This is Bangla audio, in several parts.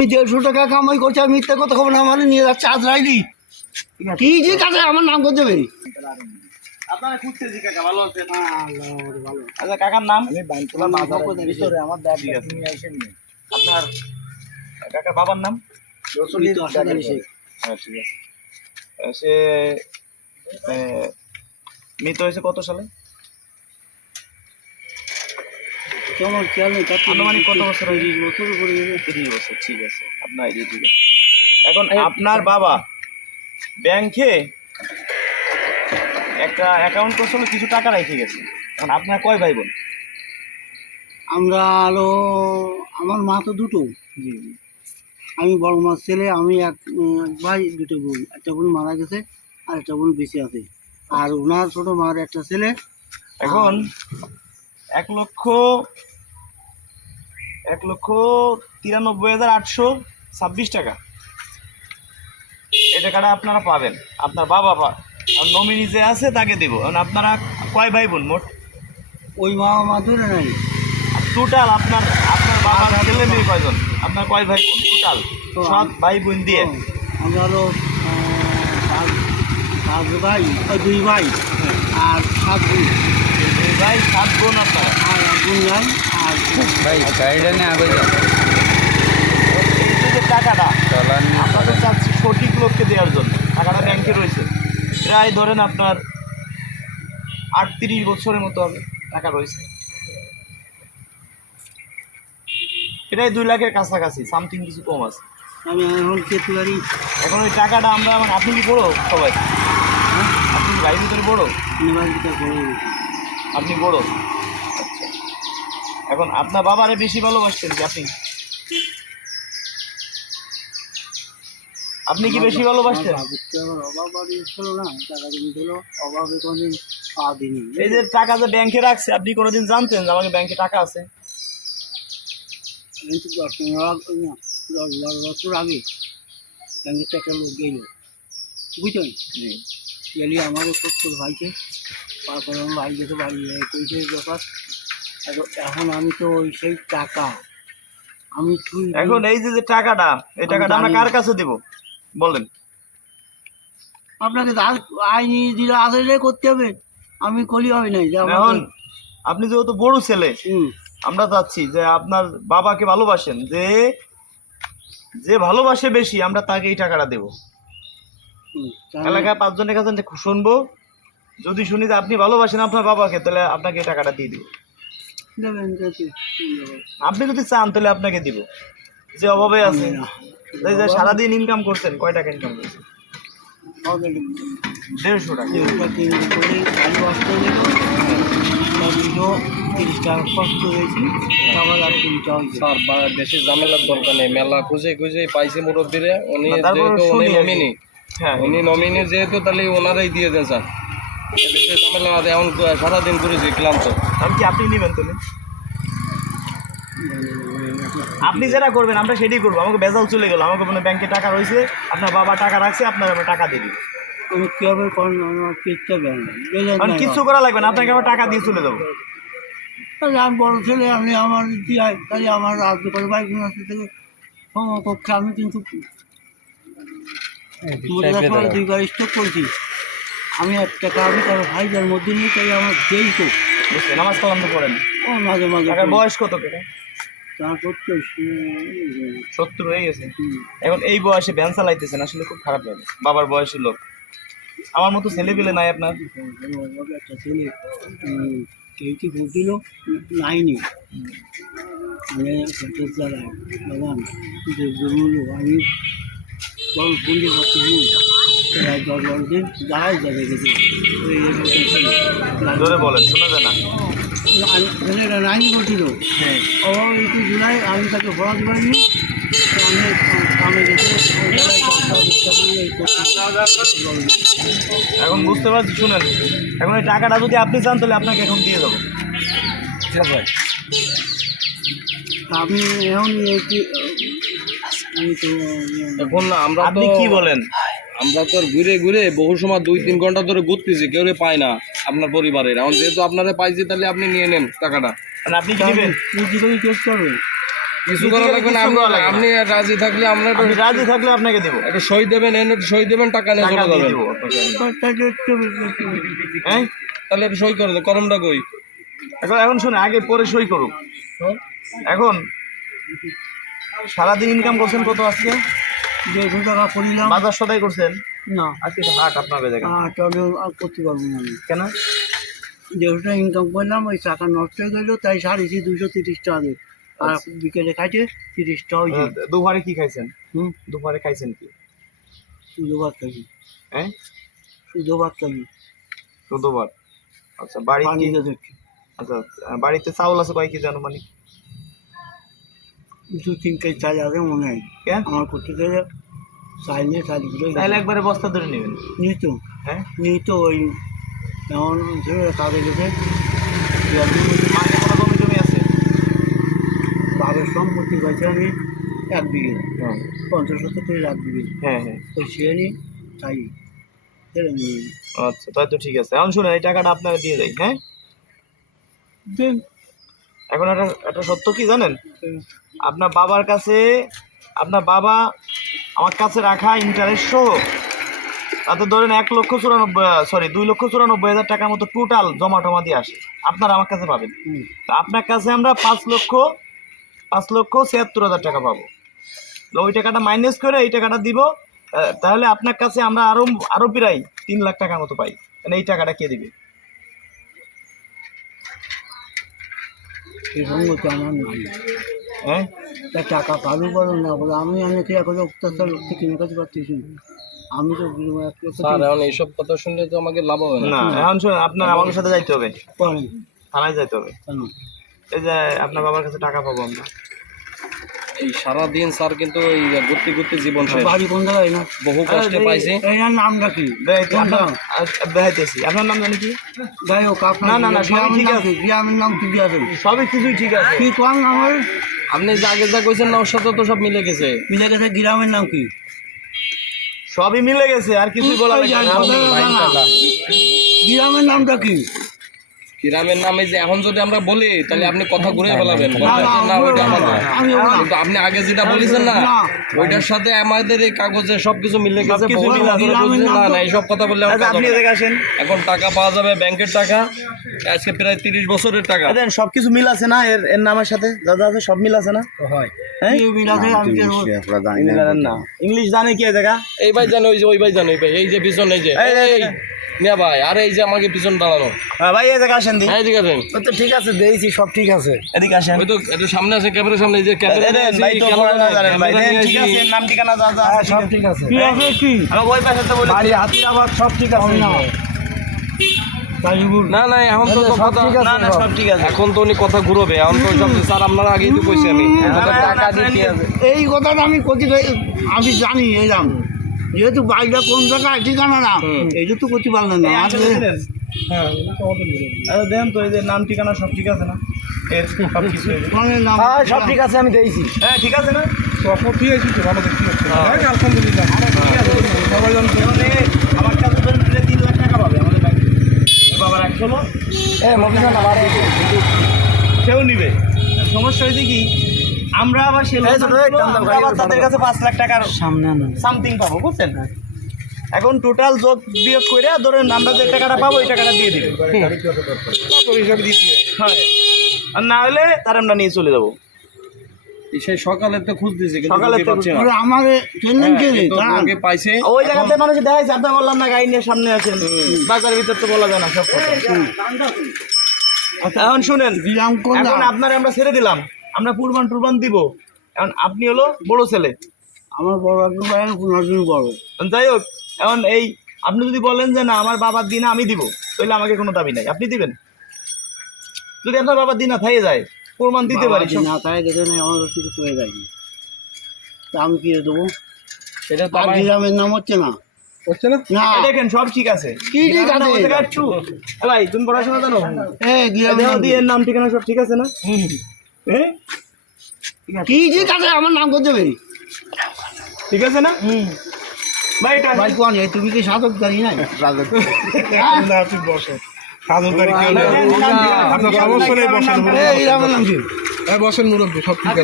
150 টাকা কামাই করছে, আমি মিথ্যা কথা খবর না, আমার নিয়ে যাচ্ছে আজরাইলি কি যে কাজে আমার নাম করতে হবে। আপনারা খুঁজতেছি কাকা, ভালো আছেন? ভালো আচ্ছা কাকার নাম? আমি বানতলা বাজারের ভিতরে আমার দাদা নিয়ে আসেন। আপনার কাকার বাবার নাম? রসুলির আসাদারি শেখ। হ্যাঁ ঠিক আছে। সে মৃত হয়েছে কত সালে? তোমার খেয়াল নেই, তার আনুমানিক কত বছর? 30 বছর উপরে গেছে। 30 বছর, ঠিক আছে। আপনার এই ঠিক আছে। এখন আপনার বাবা ব্যাংকে একটা অ্যাকাউন্ট করছিল, কিছু টাকা রেখে গেছে। এখন আপনার কয় ভাই বোন? আমরা আলো আমার মা তো দুটো, জি আমি বড় মার ছেলে, আমি এক ভাই, দুটো বোন। একটা বোন মারা গেছে আর একটা বোন বেঁচে আছে, আর ওনার ছোট মার একটা ছেলে। এখন 1,93,826 টাকা, এই টাকাটা আপনারা পাবেন, আপনার বাবা নমিনি যে আছে তাকে দেবো। এখন আপনারা কয় ভাই বোন মোট? ওই মা মা ধরে নাই টোটাল আপনার আপনার বাবার ছেলে মেয়ে কয়জন? আপনার কয় ভাই বোন টোটাল সব ভাই বোন দিয়ে? আমরা হলো 5 ভাই, 2 ভাই আর 7 বোন। 2 ভাই 7 বোন আপনারা? আর বোন নাই। আর ভাই গাড়িটা নিয়ে আগে যাও। এই যে টাকাটা আমরা তো চাচ্ছি সঠিক লোককে দেওয়ার জন্য, টাকাটা ব্যাংকে রয়েছে প্রায় ধরেন আপনার 38 বছরের মতো হবে টাকা রয়েছে, এটাই 2 লাখের কাছাকাছি, সামথিং কিছু কম আছে। আমি এখন খেতে পারি। এখন ওই টাকাটা আমরা মানে, আপনি কি বড়ো সবাই? আপনি কি ভাইয়ের ভিতরে বড়ো? ইউনিভার্সিটিটা করে আপনি বড়? আচ্ছা, এখন আপনার বাবারে বেশি ভালোবাসছেন কি আপনি? আপনি কি বেশি ভালোবাসতেন? অভাব বাড়ি ছিল না, টাকা জমি ছিল, অভাবে কোনদিন পা দিইনি। এই যে টাকা যে ব্যাংকে রাখছে, আপনি কোনোদিন জানতেন যে আমাকে ব্যাংকে টাকা আছে? কিন্তু 10 বছর আগে ব্যাংকের একটা লোক গেল, বুঝছেন, জি গেলি আমারও 70 ভাইকে, তারপরে আমার ভাই গেছে বাড়ি কইছে ব্যাপার। এখন আমি তো ওই সেই টাকা আমি এখন এই যে টাকাটা, এই টাকাটা আমরা কার কাছে দেব বলেন? আপনাকে আইনি দিলে আদায় করতে হবে, আমি করি হবে নাই যে এখন আপনি যেহেতু বড় ছেলে, হুম আমরা চাচ্ছি যে আপনার বাবাকে ভালোবাসেন, যে যে ভালোবাসে বেশি আমরা তাকে এই টাকাটা দেবো। এলাকায় 5 জনের কাছে শুনবো, যদি শুনি যে আপনি ভালোবাসেন আপনার বাবাকে, তাহলে আপনাকে এই টাকাটা দিয়ে দিব। আপনি যদি চান তাহলে আপনাকে দিব, যে অভাবে আছে, এই যে সারাদিন ইনকাম করছেন, কয় টাকা ইনকাম করছেন? 150 টাকা। 30 টাকা কষ্ট হয়েছি, আবার আর 3 টাকা স্যার বেশি ঝামেলার দরকার নেই, মেলা খুঁজে খুঁজে পাইছে মুরব্বীরে। উনি তারপর যেহেতু উনি শুনি আর কি। নমিনি, হ্যাঁ উনি নমিনি যেহেতু, তাহলে ওনারাই দিয়ে দেন স্যার। বেশি ঝামেলা আছে, এখন সারাদিন করেছি ক্লান্ত। আমি কি আপনি নেবেন তাহলে? আপনি যেটা করবেন আমরা সেটাই করবো। আমাকে বেজাল চলে গেল, আমাকে কোনো ব্যাংকে টাকা রয়েছে, আপনার বাবা টাকা রাখছে, আপনার আমরা টাকা দিয়ে দিই। আমি কীভাবে করেন আমার কিচ্ছু কারণ কিচ্ছু করা লাগবে না, আপনাকে আমরা টাকা দিয়ে চলে যাবো। তাহলে আমি বড় ছেলে, আমি আমার দিয়ে তাহলে আমার রাজ্য করে বাইক থেকে কক্ষে আমি কিন্তু 2 বার স্টক করেছি। আমি 1 টাকা আমি কারো ভাইজার মধ্যে নিয়ে, তাই আমার যেই তো বুঝলেন, নামাজ কালাম তো করেন। ও মাঝে মাঝে টাকার বয়স কত কেটে? তা করতে 70 হয়ে গেছে। এখন এই বয়সে ভ্যান চালাইতেছেন, আসলে খুব খারাপ লাগে। বাবার বয়সের লোক, আমার মতো ছেলে পেলে নাই আপনার? একটা ছেলে কেইটি বলছিল নাইনি, মানে জায়গায় বাগান যে জমিগুলো আমি বড় পুঁজি করতে প্রায় 10 দিন যারাই যাবে গেছে জোরে বলেন, শোনা যায় না। ছেলেরা নাইনি বলছিল, ও একটু জুলাই আমি তাকে পড়াতে পারিনি, আমি গেছে। এখন বুঝতে পারছি, শুনেন, এখন এই টাকাটা যদি আপনি চান তাহলে আপনাকে এখন দিয়ে দেবো। ঠিক আছে ভাই? আমি এখন আমি তো এখন আমরা আপনি কি বলেন? আমরা তো ঘুরে ঘুরে বহু সময় 2-3 ঘন্টা ধরে ঘুরতেছি, কেউ পাই না আপনার পরিবারের। এখন যেহেতু আপনারা পাইছি, তাহলে আপনি নিয়ে নেন টাকাটা। মানে আপনি কি নেবেন? পুঁজি করে কেস করবে, কিছু করা লাগবে না, আপনি রাজি থাকলে আমরা আপনি রাজি থাকলে আপনাকে দেবো, একটু সই দেবেন, এনে একটু সই দেবেন, টাকা নিয়ে টাকা চলে দিয়ে যাবেন। দেবো আপনাকে আমি। তাহলে একটু হ্যাঁ তাহলে একটু সই করে দেন, করমটা কই? এখন শুনে আগে পরে সই করুক। এখন সারাদিন ইনকাম করছেন কত আজকে? 150 টাকা করিলাম। বাজার সদাই করছেন? না আজকে তো হাট আপনার জায়গা। তাহলে আর করতে পারবো না আমি। কেন? 150 টাকা ইনকাম করলাম, ওই টাকা নষ্ট হয়ে গেলো, তাই সারিছি 230 টাকা দিয়ে। আর বিকেলে খাইছে 30 টাকা হয়েছে। দুপুরে কি খাইছেন? হুম, দুপুরে খাইছেন কি? শুধু ভাত খাইছি, হ্যাঁ শুধু ভাত খাইছি। শুধু ভাত। আচ্ছা বাড়ি পানি দিয়ে দেখছি আচ্ছা বাড়িতে চাউল আছে কয় কেজি আনুমানিক? 2-3 কেজি চাল আছে মনে হয়। কেন? আমার করতে গেলে চাল নিয়ে 4 কিলো তাহলে একবারে বস্তা ধরে নেবেন। নিত হ্যাঁ নিত ওই এমন কাজে গেছে মাঠে কোনো জমি টমি আছে? বাবার সম্পত্তি পাইছি আমি 1 বিঘে, হ্যাঁ 50-70 করে 1 বিঘে, হ্যাঁ হ্যাঁ। ওই সে নি তাই ছেড়ে নিয়ে আচ্ছা তাই তো ঠিক আছে। এখন শুনেন এই টাকাটা আপনাকে দিয়ে দেয়। হ্যাঁ দেন। এখন একটা সত্য কি জানেন, আপনার বাবার কাছে, আপনার বাবা আমার কাছে রাখা ইন্টারেস্ট সহ তাতে ধরেন 2,94,000 টাকার মতো টোটাল জমা টমা দিয়ে আসে আপনারা আমার কাছে পাবেন। হুম। তা আপনার কাছে আমরা 5,76,000 টাকা পাবো। তো ওই টাকাটা মাইনাস করে এই টাকাটা দিব, তাহলে আপনার কাছে আমরা আরো প্রায় 3 লাখ টাকার মতো পাই। মানে এই টাকাটা কে দিবে? এই সঙ্গে তো আমার নাই, হ্যাঁ তা টাকা পাবি বলো না বলো, আমি অনেক করে অত্যাচার করতে কিনে কাছে পারতেছি না। আমি তো স্যার এখন এইসব কথা শুনলে তো আমাকে লাভ হবে না। না এখন শুনুন, আপনার আমাদের সাথে যাইতে হবে, পারেন থানায় যাইতে হবে। কেন? এই যে আপনার বাবার কাছে টাকা পাবো আমরা। এই সারাদিন স্যার কিন্তু এই ঘুরতে ঘুরতে জীবন শেষ, বাড়ি কোন জায়গায় না? বহু কষ্টে পাইছি। এনার নামটা কি? দেখাইতেছি আপনার নাম জানি কি? যাই হোক আপনার না, না, না, সবই গ্রামের ঠিক নাম আছে। কি? গ্রামের নাম কি দিয়ে আছে? সবই কিছুই ঠিক আছে। কি কম আমার আপনি যে আগে যা কইছেন না ওর সাথে তো সব মিলে গেছে। মিলে গেছে। গ্রামের নাম কি? সবই মিলে গেছে, আর কিছুই বলা ওই লাগবে যে না। কথা না। গ্রামের নামটা কি? গ্রামের নামে যে এখন যদি আমরা বলি তাহলে আপনি কথা ঘুরে ফেলাবেন, না, বলবেন, না ওইটা না, আমাদের। আমি বলবো না। কিন্তু আপনি আগে যেটা বলেছেন না না। ওইটার সাথে আমাদের এই কাগজে সবকিছু মিলে গেছে। সবকিছু বহু মিলে আছে। বছর ধরে না না এইসব কথা বললে আমার আচ্ছা, কাজ আপনি হবে না। এদিকে আসেন। এখন টাকা পাওয়া যাবে ব্যাংকের টাকা, আজকে প্রায় 30 বছরের টাকা। দেখেন সবকিছু মিল আছে না এর নামের সাথে? দাদা আছে, সব মিল আছে না? হ্যাঁ কি মিল আছে? আমি কি বলবো? ইংলিশ জানেন না? ইংলিশ জানে কি এই জায়গা? এই ভাই জানো, ওই যে ওই ভাই জানো, এই যে পিছন, এই যে এই মিয়া ভাই, আর এই যে আমাকে পিছন দাঁড়ানো, ভাই এই জায়গা আসেন দি। হ্যাঁ ঠিক আছে। তো ঠিক আছে, দিয়েছি, সব ঠিক আছে। এদিকে আসেন। ওই তো একটু সামনে আছে, ক্যামেরার সামনে, এই যে ক্যামেরা ভাই তো পড়াশোনা জানেন ভাই। ঠিক আছে, এর নাম ঠিকানা যা যা আছে, সব ঠিক আছে। কি আছে কি? আমার ওই পাশে তো বলে বাড়ি হাতিরাবাদ, সব ঠিক আছে। তাইবুল না না এখন তো কথা না না সব ঠিক আছে। এখন তো উনি কথা ঘুরবে, এখন তো সব স্যার আপনারা আগেই তো কইছি আমি টাকা দিতে হবে। এই কথাটা আমি করতে আমি জানি এলাম, যেহেতু বাড়িটা কোন জায়গায় ঠিকানা না, এইটা তো করতে পারলেন না। দেন তো এই যে নাম ঠিকানা সব ঠিক আছে না? এর সব কিছু কোনের নাম সব ঠিক আছে, আমি দিয়েছি। হ্যাঁ ঠিক আছে না? আমার কাছে ধরুন 3 লাখ টাকা পাবে আমাদের ব্যাংকে। বাবার এক হলো সেও নিবে। সমস্যা হয়েছে কি, আমরা আবার আবার তাদের কাছে 5 লাখ টাকার সামনে সামথিং পাবো, বুঝছেন? এখন টোটাল যোগ বিয়োগ করে ধরেন আমরা যে টাকাটা পাবো এই টাকাটা দিয়ে দিবে। হ্যাঁ, আর না হলে তার আমরা নিয়ে চলে যাবো। সেই সকালে তো খুঁজ দিয়েছি কিন্তু সকালে খুঁজে পাচ্ছি না। আমাদের ট্রেনিং কে রে? কিন্তু ওকে পাইছে। ওই জায়গাতে মানুষ দেখাইছে, আপনার বললাম না গাড়ি নিয়ে সামনে আছেন, বাজার ভিতর তো বলা যায় না সব কথা। এখন শুনেন, বিরাম করলাম। এখন আপনার আমরা ছেড়ে দিলাম, আমরা টুরবান দিব। এখন আপনি হলো বড় ছেলে, আমার বড় একজন ভাই, 15 জন বড়। যাই হোক। এখন এই আপনি যদি বলেন যে না আমার বাবার দিন আমি দিব, তাহলে আমাকে কোনো দাবি নাই, আপনি দিবেন। যদি আপনার বাবার দিন না থেকে যায়, প্রমাণ দিতে পারি। না তাই দেখে নাই, আমার কিছু করে যায়নি, তা আমি কি দেবো? এটা তো আর আমার গ্রামের নাম হচ্ছে না, হচ্ছে না না। দেখেন সব ঠিক আছে। কি ঠিক আছে? ভাই তুমি পড়াশোনা জানো? গ্রামের নাম দিয়ে নাম ঠিকানা সব ঠিক আছে না? হ্যাঁ কি ঠিক আছে? আমার নাম করতে হবে। ঠিক আছে না? ভাই এটা ভাই কোন তুমি কি সাধক জানি না? না তুই বসো সাধুকারী কেউ নেই। আপনার সমস্যা নেই, বসেন। এই গ্রামের নাম কি? বসেন মুরব্বী, সব ঠিক আছে।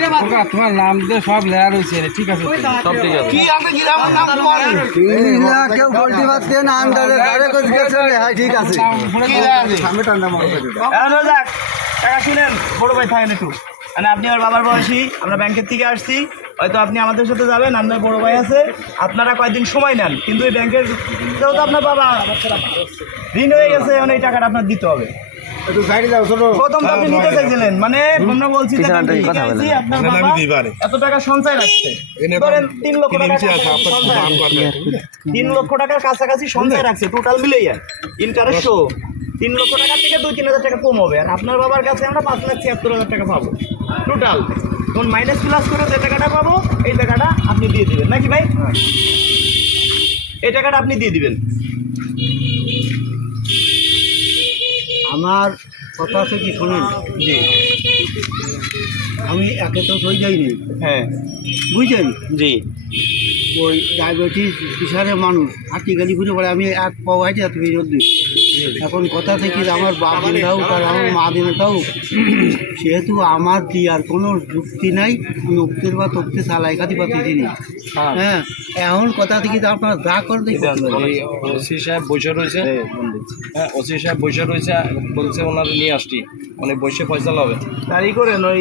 তোমার নাম দিয়ে সব লেয়ার হয়েছে ঠিক আছে সব ঠিক আছে কি আপনি কি আমার নাম বলেন কেউ বলতে পারছে না আন্দাজে গাড়ি করে গেছে হ্যাঁ ঠিক আছে কি লাগে আমি ঠান্ডা মাথা এখন হয়ে যাক টাকা শুনেন বড় ভাই থাকেন একটু মানে আপনি আমার বাবার বয়সী আমরা ব্যাংকের থেকে আসছি হয়তো আপনি আমাদের সাথে যাবেন আপনার বড় ভাই আছে আপনারা কয়েকদিন সময় নেন কিন্তু এই ব্যাংকের যেহেতু আপনার বাবা ঋণ হয়ে গেছে এখন এই টাকাটা আপনার দিতে হবে একটু সাইডে যাও ছোট প্রথম তো আপনি নিতে চাইছিলেন মানে আমরা বলছি যে ব্যাংকে থেকে আইছি, আপনার আমি বাবা দিবারে। এত টাকা সঞ্চয় রাখছে এনে ধরেন 3 লক্ষ টাকা নিচে আছে, আপনার সঞ্চয় দাম রাখছে। করবে। 3 লক্ষ টাকার কাছাকাছি সঞ্চয় রাখছে টোটাল মিলেই ইন্টারেস্ট সহ 3 লক্ষ টাকা থেকে 2-3 হাজার টাকা কম হবে আর আপনার বাবার কাছে আমরা 5,76,000 টাকা পাবো টোটাল তখন মাইনাস প্লাস করে যে টাকাটা পাবো এই টাকাটা আপনি দিয়ে দিবেন নাকি ভাই এই টাকাটা আপনি দিয়ে দিবেন আমার কথা আছে কি শোনেন জি আমি একে তো সই যাইনি হ্যাঁ বুঝছেন জি ওই ডায়াবেটিস প্রেশারের মানুষ হাঁটি গাড়ি ঘুরে পড়ে আমি এক পাও হাঁটি এত রোদ্দুর এখন কথা থেকে আমার বাপ দিন থাকুক আর আমার মা দিনে থাকুক সেহেতু আমার দিয়ার কোনো যুক্তি নাই আমি উক্তের বা তক্তে চালাই খাতি পাতি দিনি হ্যাঁ এখন কথা থেকে তো আপনার যা করেন তাই করতে পারেন। ওসি সাহেব বসে রয়েছে হ্যাঁ ওসি সাহেব বসে রয়েছে বলছে ওনারা নিয়ে আসছি অনেক বসে পয়সা হবে তারই করেন ওই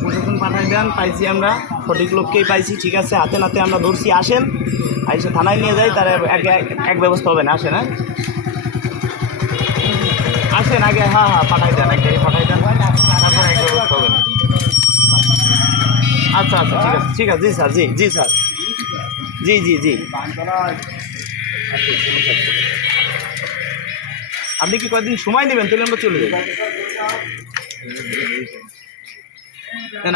প্রশাসন পাঠাই দেন পাইছি আমরা সঠিক লোককেই পাইছি ঠিক আছে হাতে নাতে আমরা ধরছি আসেন আইসে থানায় নিয়ে যাই তার এক ব্যবস্থা হবে না আসেন হ্যাঁ আসেন আগে হ্যাঁ পাঠাই দেন এক গাড়ি পাঠাই দেন তারপর এক ব্যবস্থা হবে না আচ্ছা আচ্ছা ঠিক আছে জি স্যার জি স্যার জি আপনি কি কয়েকদিন সময় নেবেন তাহলে আমরা চলে যাই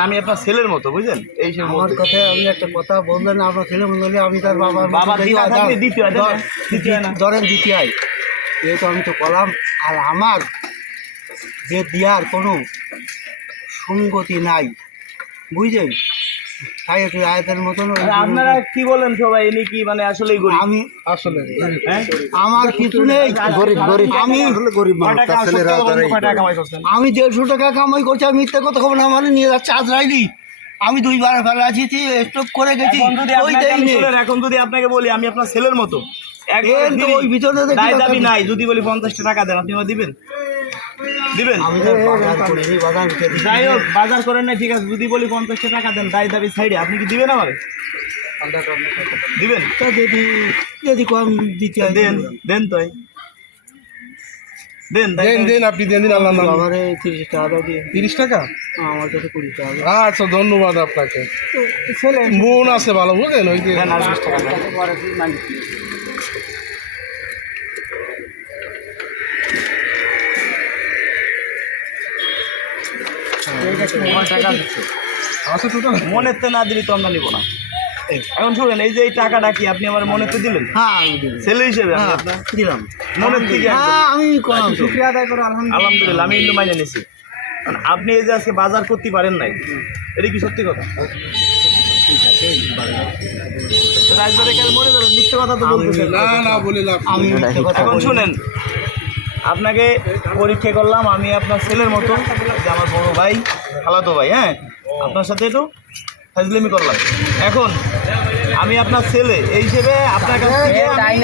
আমি আপনার ছেলের মতো বুঝলেন এই সব আমার কথায় আমি একটা কথা বললেন আপনার ছেলে বললে আমি তার বাবার বাবা দিদা থাকলে দিতে হয় তাই না? দিতে হয় না ধরেন দিতে হয় যেহেতু আমি তো করলাম আর আমার যে দেওয়ার কোনো সঙ্গতি নাই বুঝলেন তাই একটু আয়তের মতন ওই আর আপনারা কি বলেন সবাই ইনি কি মানে আসলেই গরিব আমি আসলে হ্যাঁ আমার কিছু নেই আমি কয় টাকা সত্যি কথা বলুন তো, কয় টাকা কামাই করছেন? আমি 150 টাকা কামাই করছি আর মিথ্যে কথা খবর না মানে নিয়ে যাচ্ছে আজরাইলি আমি 2 বার ফেলা আছি স্টক করে গেছি এখন যদি ওই আপনাকে আমি দেয়নি। শুনেন, এখন যদি আপনাকে বলি আমি আপনার ছেলের মতো এর তো ওই ভিতরে দেখি দায় না দাবি আমি- নাই যদি বলি 50 টাকা দেন আপনি আমার দিবেন আমি তো বাজার করিনি, বাজার করি। যাই হোক বাজার করেন না ঠিক আছে যদি বলি 50 টাকা দেন দায় দাবি সাইডে আপনি কি দিবেন আমার দিবেন তা যদি কম দিতে হয় দেন তাই দেন দায় দাবি। দেন আপনি দেন আল্লাহ নাম বাবারে 30 টাকা দাও দিয়ে 30 টাকা আমার কাছে 20 টাকা দাও। আচ্ছা ধন্যবাদ আপনাকে ছেলে বোন আছে ভালো বুঝলেন ওই যে দেন আর 20 টাকা দেন। আছে টোটাল মনেতে না দিলে তো আমরা নিব না এখন শুনেন এই যে এই টাকাটা কি আপনি আমার মনেতে দিলেন হ্যাঁ আমি দিলাম। ছেলে হিসেবে আমি হ্যাঁ, আপনার দিলাম মনের থেকে একদম। হ্যাঁ আমি করলাম তো। শুকরিয়া আদায় করো আলহামদুলিল্লাহ আমি কিন্তু মাইনে নিছি কারণ আপনি এই যে আজকে বাজার করতে পারেন নাই এটা কি সত্যি কথা রাজবাড়ি কাল মনে করেন মিথ্যে কথা তো বলতেছেন না না বলে লাভ আমি মিথ্যে কথা এখন বলি না। শুনেন আপনাকে পরীক্ষা করলাম আমি আপনার ছেলের মতো যে আমার বড় ভাই খালাতো ভাই হ্যাঁ আপনার সাথে একটু ফাজলিমি করলাম এখন আমি আপনার ছেলে এই হিসেবে আপনার কাছ থেকে আমি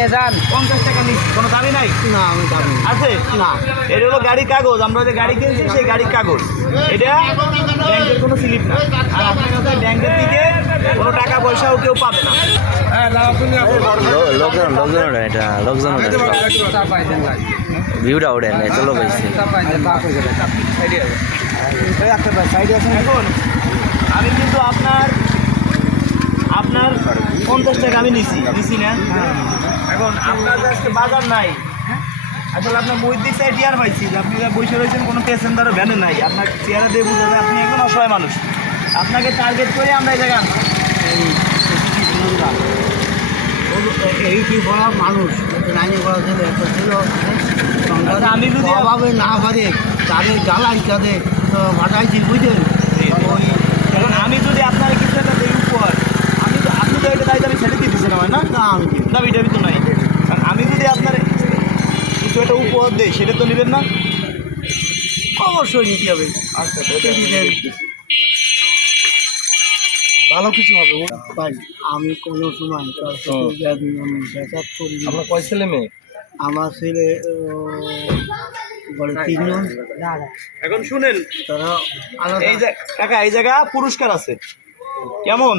50 টাকা নিচ্ছি কোনো দাবি নাই না আমি দাবি না। আছে না এটা হলো গাড়ির কাগজ আমরা যে গাড়ি কিনছি সেই গাড়ির কাগজ এটা ব্যাংকের কোনো স্লিপ না আর আপনার কাছে ব্যাংকের থেকে কোনো টাকা পয়সাও কেউ পাবে না হ্যাঁ লাভ আপনি লোকজন ওঠে এটা লোকজন ওঠে ভিউটা ওঠে না চলো পাইছি এখন আমি কিন্তু আপনার 50 টাকা আমি নিছি না এখন আপনার আজকে বাজার নাই আসলে আপনার বই দিক সাইড টিয়ার পাইছি যে আপনি যা বসে রয়েছেন কোনো প্যাসেঞ্জারও ভ্যানে নাই আপনার চেহারা দিয়ে বুঝা যায় আপনি একজন অসহায় মানুষ আপনাকে টার্গেট করে আমরা এই জায়গা আনছি। এই কি বলা মানুষ লাইনে করা ছেলে একটা ছিল আচ্ছা, আমি যদি অভাবে না পারে তাদের জ্বালাই তাদের ভাটাইছি বুঝলেন ওই এখন আমি যদি আপনার কিছু একটা দিই উপহার আপনি তো এটা দায়িত্ব আমি ছেড়ে দিয়ে দিচ্ছেন আমার না না আমি কি দাবি টাবি তো নাই কারণ আমি যদি আপনার কিছু একটা উপহার দিই সেটা তো নেবেন না অবশ্যই নিতে হবে আচ্ছা দিতে ভালো কিছু হবে ভাই আমি কোনো সময় কার সাথে ব্যাঘাত করি না। আপনার কয় ছেলে মেয়ে? আমার ছেলে বলে 3 জন, এখন শুনেন, তারা আলাদা। এই যে কাকা এই জায়গা পুরস্কার আছে কেমন,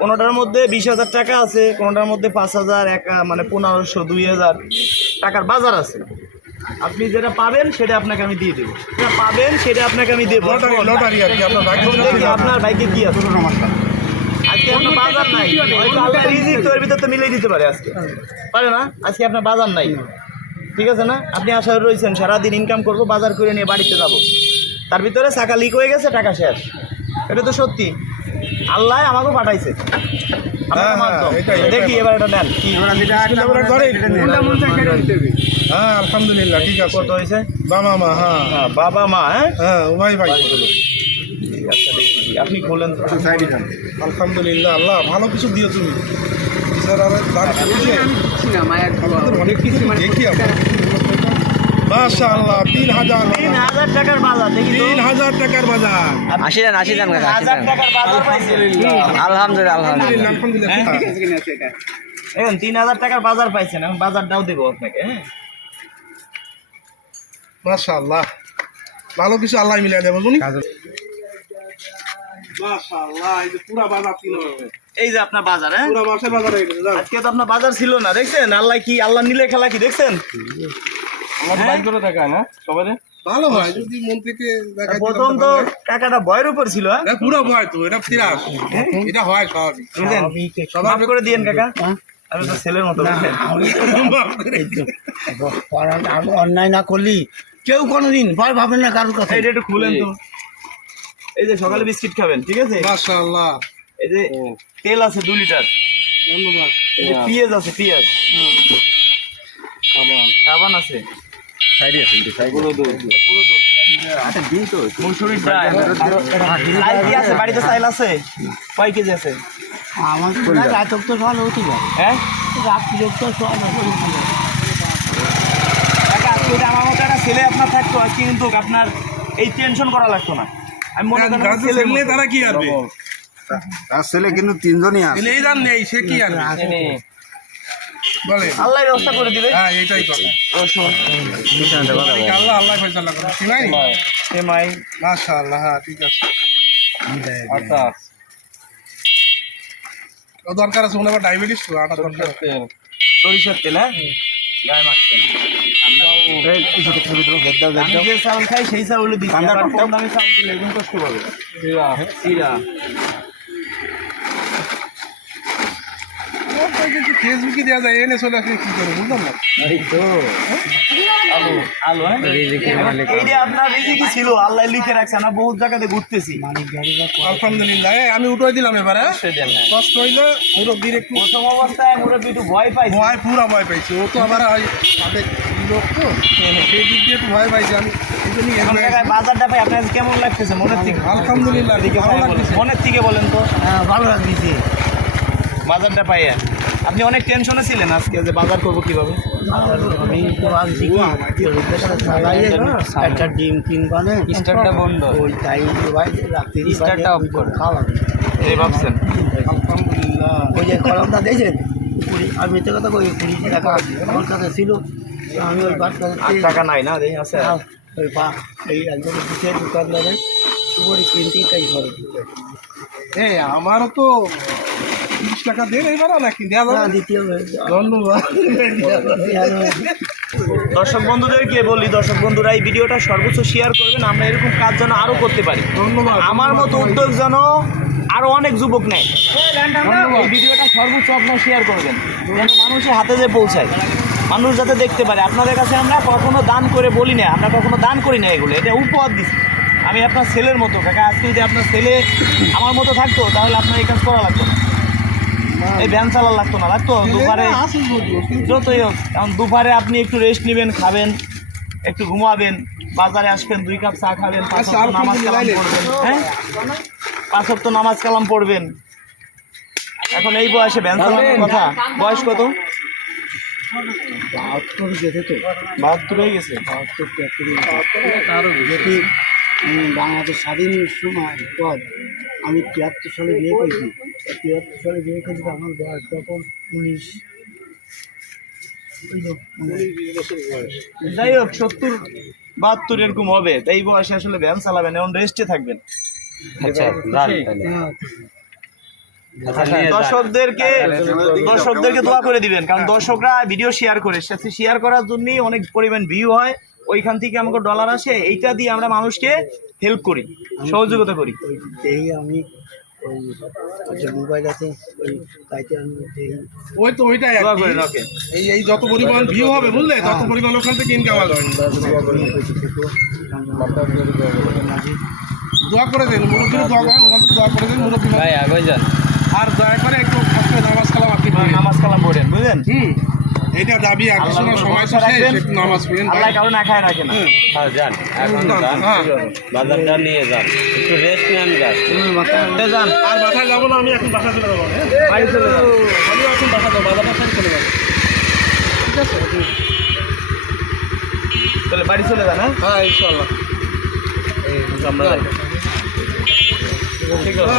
কোনোটার মধ্যে 20,000 টাকা আছে, কোনোটার মধ্যে 5,000, মানে 1500, 2,000 টাকার বাজার আছে। আপনি যেটা পাবেন সেটা আপনাকে আমি দিয়ে দেবো, যেটা পাবেন সেটা আপনাকে আমি দেবো। লটারি আর কি আপনার ভাগ্য এখন দেখি আপনার বাইকে কি আছে। আজকে আপনার বাজার নাই, হয়তো আল্লাহ রিজিক তো এর ভিতর তো মিলিয়ে দিতে পারে, আজকে পারে না, আজকে আপনার বাজার নাই, ঠিক আছে না? আপনি আশায় রয়েছেন সারাদিন ইনকাম করব, বাজার করে নিয়ে বাড়িতে যাব, তার ভিতরে চাকা লিক হয়ে গেছে, টাকা শেষ। এটা তো সত্যি, আল্লাহ আমাকেও পাঠাইছে। আপনারা মানতো? এটাই। দেখি এবার এটা নেন কি হ্যাঁ আলহামদুলিল্লাহ ঠিক আছে। কত হয়েছে? বাবা মা হ্যাঁ হ্যাঁ, বাবা মা, হ্যাঁ হ্যাঁ উভয় ভাই। আচ্ছা, দেখি আপনি খোলেন তো। আলহামদুলিল্লাহ আল্লাহ ভালো কিছু দিও তুমি। স্যার আর দান করেছে অনেক কিছু দেখি আমরা। মাশাআল্লাহ 3,000 3,000 টাকার বাজার, দেখি তো। 3,000 টাকার বাজার। 80 দেন 80 দেন কাকা 80 3,000 দেন। টাকার বাজার পাইছেন। আলহামদুলিল্লাহ আলহামদুলিল্লাহ। আলহামদুলিল্লাহ এখন 3,000 টাকার বাজার পাইছেন, এখন বাজারটাও দেবো আপনাকে, হ্যাঁ। মাশাআল্লাহ ভালো কিছু আল্লাহ মিলাই দেবো শুনি। মাশাআল্লাহ এই যে পুরো বাজার ছিল, এই যে আপনার বাজার, হ্যাঁ। পুরো মাসের বাজার হয়ে গেছে। আজকে তো আপনার বাজার ছিল না, দেখছেন? আল্লাহ নিলে খেলা কি দেখছেন? আমার বাইক করে দেখায় না সবাই? ভালো হয় যদি মন থেকে দেখা যায়। প্রথম তো কাকাটা ভয়ের উপর ছিল, হ্যাঁ। এটা পুরো ভয় তো, এটা তিরাস, এটা হয় স্বাভাবিক। বুঝলেন? মাফ করে দিয়েন কাকা, আমি তো ছেলের মতো, বুঝলেন? আমি অন্যায় না করলি কেউ কোনোদিন ভয় ভাবেন না কারোর কথা। এটা একটু খুলেন তো। এই যে সকালে বিস্কিট খাবেন, ঠিক আছে? মাশাআল্লাহ এই যে তেল আছে 2 লিটার, ধন্যবাদ। এই যে পেঁয়াজ আছে, পেঁয়াজ, সাবান আছে, গুঁড়ো দুধ, মুসুরির ডাল, চাল কি আছে বাড়িতে? চাল আছে কয় কেজি আছে? আমাদের রাতক তো ভালো হতে পারে, হ্যাঁ রাত্রিযোগ তো সব কাকা, আজকে যদি আমার মতো একটা ছেলে আপনার থাকতো, আজকে কিন্তু আপনার এই টেনশন করা লাগতো না। আমি মনে করেন আমার ছেলের ছেলে মতো। তারা কি আরবে? তার ছেলে কিন্তু 3 জনই আছে। ছেলে এই জান নেই সে কি আরবে বলে? আল্লাহ ব্যবস্থা করে দিবে। হ্যাঁ এটাই কথা। রসুন, আল্লাহ আল্লাহ ফয়সালা করে ঠিক নাই? সেমাই, মাশাআল্লাহ হ্যাঁ ঠিক আছে। আচ্ছা ও দরকার আছে ওনার ডায়াবেটিস তো আটা দরকার আছে। তেল সরিষার তেল, হ্যাঁ গায়ে মাখছেন। আমি যে চাউল খাই সেই চাউল দিচ্ছি, আবার কম দামি চাউল দিলে একদম কষ্ট পাবে। চিরা ফেসবুকে দেওয়া যায় এনে চলে আসলে কি করে বুঝলাম না। আলু, হ্যাঁ এই যে আপনার রিজিকি ছিল, আল্লাহ লিখে রাখছে। আমরা বহুত জায়গাতে ঘুরতেছি, আলহামদুলিল্লাহ আমি উঠাই দিলাম এবারে। দেন। কষ্ট হইলে মুরব্বীর একটু প্রথম অবস্থায় মুরব্বী একটু ভয় পাইছে, ভয় পুরা ভয় পাইছে। ও তো আবার আবেগ লোক তো সেই দিক দিয়ে একটু ভয় পাইছে। আমি এই জন্যই এখন জায়গায় বাজারটা পাই আপনার কাছে কেমন লাগতেছে মনের থেকে? আলহামদুলিল্লাহ এদিকে ভালো ভাই বলেন, লাগতেছে। মনের থেকে বলেন তো। হ্যাঁ ভালো লাগছে। বাজারটা পাইয়া আপনি অনেক টেনশনে ছিলেন আজকে যে বাজার করবো কিভাবে। আমি তো ভাবছি কি চালাইয়ে একটা ডিম কিনবানে স্টার্টটা বন্ধ। ওই তাই ভাই রাত্রি স্টার্টটা অফ করে। খাওয়া এই ভাবছেন? আলহামদুলিল্লাহ ওই যে কলমটা দেখছেন আমি মিথ্যে কথা কই 20 টাকা আমার কাছে ছিল। আমি ওই বাচ্চা আর টাকা নাই না, দেখি আছে। ওই বা এই একজন দিচ্ছে দোকানদারে সুপারি কিনতেই তাই খরচ এই আমারও তো 30 টাকা দেন এবার নাকি দেওয়া না যাবে? দ্বিতীয় ধন্যবাদ। দর্শক বন্ধুদেরকে বলি, দর্শক বন্ধুরা এই ভিডিওটা সর্বোচ্চ শেয়ার করবেন, আমরা এরকম কাজ যেন আরও করতে পারি। ধন্যবাদ। আমার মতো উদ্যোগ যেন আরও অনেক যুবক নেয়। এই ভিডিওটা সর্বোচ্চ আপনারা শেয়ার করবেন, যেন মানুষের হাতে যে পৌঁছায়, মানুষ যাতে দেখতে পারে। আপনাদের কাছে আমরা কখনো দান করে বলি না, আমরা কখনো দান করি না, এগুলো এটা উপহার দিচ্ছি। আমি আপনার ছেলের মতো কাকা, আজকে যদি আপনার ছেলে আমার মতো থাকতো তাহলে আপনার এই কাজ করা লাগতো না, এই ভ্যান চালা লাগতো না, লাগতো দুপারে যতই হোক। কারণ দুপারে আপনি একটু রেস্ট নেবেন, খাবেন, একটু ঘুমাবেন, বাজারে আসবেন, 2 কাপ চা খাবেন, 5 ওয়াক্ত নামাজ কালাম পড়বেন, হ্যাঁ 5 ওয়াক্ত নামাজ কালাম পড়বেন। এখন এই বয়সে ভ্যান চালানোর কথা, বয়স কত? 72 গেছে তো 72 হয়ে গেছে। 72 যদি বাংলাদেশ স্বাধীনের সময় পর আমি 73 সালে বিয়ে করেছি। 73 সালে বিয়ে করেছি তো আমার বয়স তখন 19। যাই হোক 70-72 এরকম হবে, তাই এই বয়সে আসলে ভ্যান চালাবেন, এখন রেস্টে থাকবেন। আচ্ছা হ্যাঁ, দর্শকদেরকে দোয়া করে দিবেন, কারণ দর্শকরা ভিডিও শেয়ার করে, শেয়ার করার জন্যই অনেক পরিমাণ ভিউ হয়, ওইখান থেকে আমাকে ডলার আসে, এইটা দিয়ে আমরা মানুষকে হেল্প করি, সহযোগিতা করি। এই আমি ওই যে মোবাইল আছে ওই তাইতে আমি ওই তো ওইটাই আর দোয়া কি। করেন, ওকে। এই যত পরিমাণ ভিউ হবে বুঝলে, তত পরিমাণ ওখান থেকে ইনকাম হবে। দোয়া করে দেন, মুরব্বীর দোয়া করেন, ওনাদের দোয়া করে দেন মুরব্বী। ভাই আগে যান। আর দয়া করে একটু ফার্স্টে নামাজ কালাম আপনি পড়েন। নামাজ কালাম পড়েন, বুঝলেন? এটা দাবি এখনো সময় তো শেষ, একটু নামাজ পড়েন। আল্লাহ কারো না খায় রাখে না। হ্যাঁ যান, এখন যান, হ্যাঁ। বাজারটা নিয়ে যান, একটু রেস্ট নেন যান। যান, আর বাসায় যাবো না, আমি এখন বাসা চলে যাবো। হ্যাঁ, বাড়ি চলে যান। আমি এখন বাসা যাবো, বাজারটা শেষ চলে যাবো। তাহলে বাড়ি চলে যান। হ্যাঁ, হ্যাঁ ইনশাল্লাহ। ঠিক আছে।